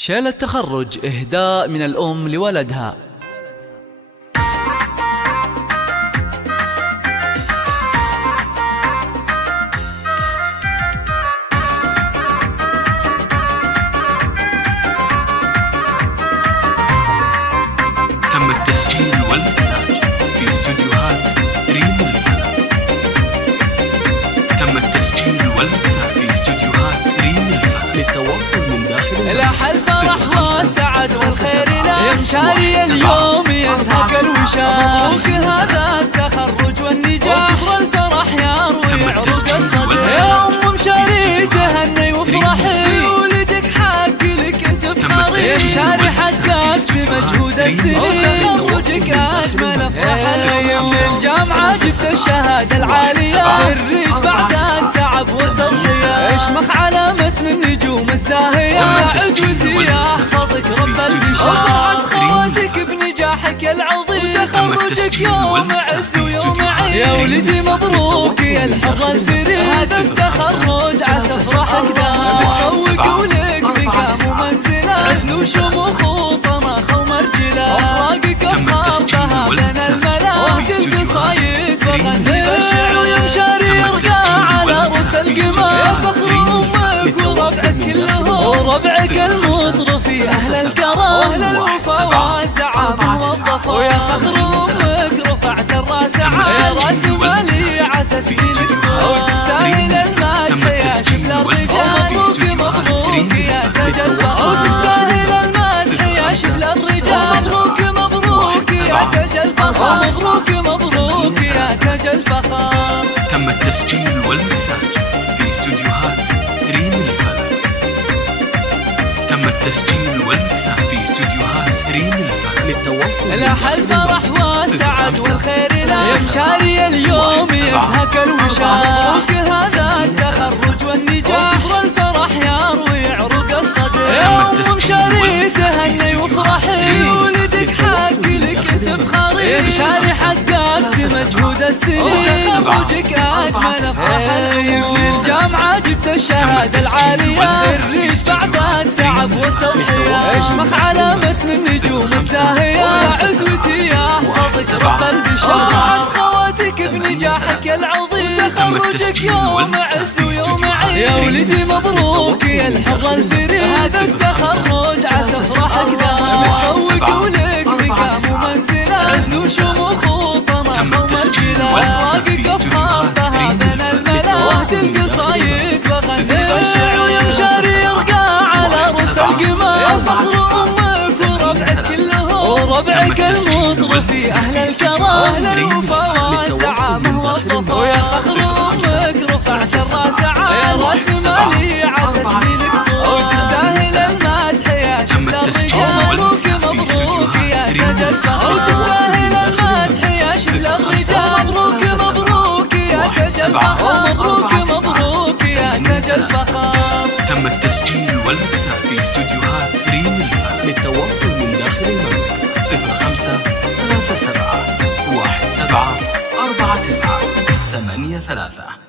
شيلة التخرج إهداء من الأم لولدها. تم التسجيل والمكساج في استوديوهات ريم الفن. تم التسجيل والمكساج في استوديوهات ريم الفن. للتواصل من داخل لاح الفرح والسعد والخير له يمشاري اليوم يزهق الوشاح. مبروك هذا التخرج والنجاح والفرح يروي عروق الصدر. يا أم مشاري تهني وافرحي ولدك حق لك انت بخاري. يمشاري حقك في مجهود السنين تخرجك أجمل افراح. من الجامعة جبت الشهادة العالية خريج بعد التعب والتضحية. اشمخ على متن النجوم الزاهية عزوتي يا احفظك رب البشار. وفرحة خواتك بنجاحك العظيم وتخرجك يوم عز ويوم عيد. يا ولدي مبروك يا الحظ الفريد هذا التخرج عسى افراحك دام. متفوق ولك مقام ومنزله عز وشموخ وطماخ ومرجله. افراقك افخار بين الملا القصايد وغني الشعر يمشاري يرقى على رؤوس القمر. يا فخر امك وربعك كلهم وربعك المطر في اهل الكرم واهل الوفا والزعامه والظفر. ويا فخر امك رفعت الراس على راس مالي عسى سنينك وتستاهل المدح يا شبل الرجال. مبروك يا تاج الفخر وتستاهل المدح يا شبل الرجال. مبروك يا تاج الفخر. مبروك يا تاج الفخر. تم التسجيل والمكساج في استوديوهات ريم الفن. تم التسجيل والمكساج في استوديوهات ريم الفن. للتواصل لاح الفرح والسعد والخير له يمشاري اليوم يزهق الوشاح. مبروك هذا التخرج والنجاح والفرح يروي عروق الصدر. يا أم مشاري تهني وافرحي ولدك حق لك انت بخاري. يمشاري حقك في مجهود السنين تخرجك اجمل افراح. من الجامعة جبت الشهادة العالية خريج بعد التعب والتضحية. اشمخ على متن النجوم الزاهية عزوتي يا احفظك رب البشار. وفرحة خواتك بنجاحك العظيم تخرجك يوم عز ويوم عيد. يا ولدي مبروك يا الحظ الفريد هذا التخرج عسى افراحك دام. متفوق ولك مقام ومنزله عز وشموخ وطماخ ومرجله. افراقك افخار بها بين الملا القصايد وغني الشعر يمشاري يرقى على رؤوس القمر. يا فخر امك وربعك كلهم وربعك المطر في اهل الكرم واهل الوفا والزعامه والظفر. ويا فخر امك رفعت الراس على راس مالي عسى سنينك طول وتستاهل المدح يا شبل الرجال. مبروك يا تاج الفخر وتستاهل المدح يا شبل الرجال. مبروك يا تاج الفخر. مبروك يا تاج الفخر. تم التسجيل والمكساج في استوديوهات ريم الفن. للتواصل من داخل المملكة 05 37 17 49 83.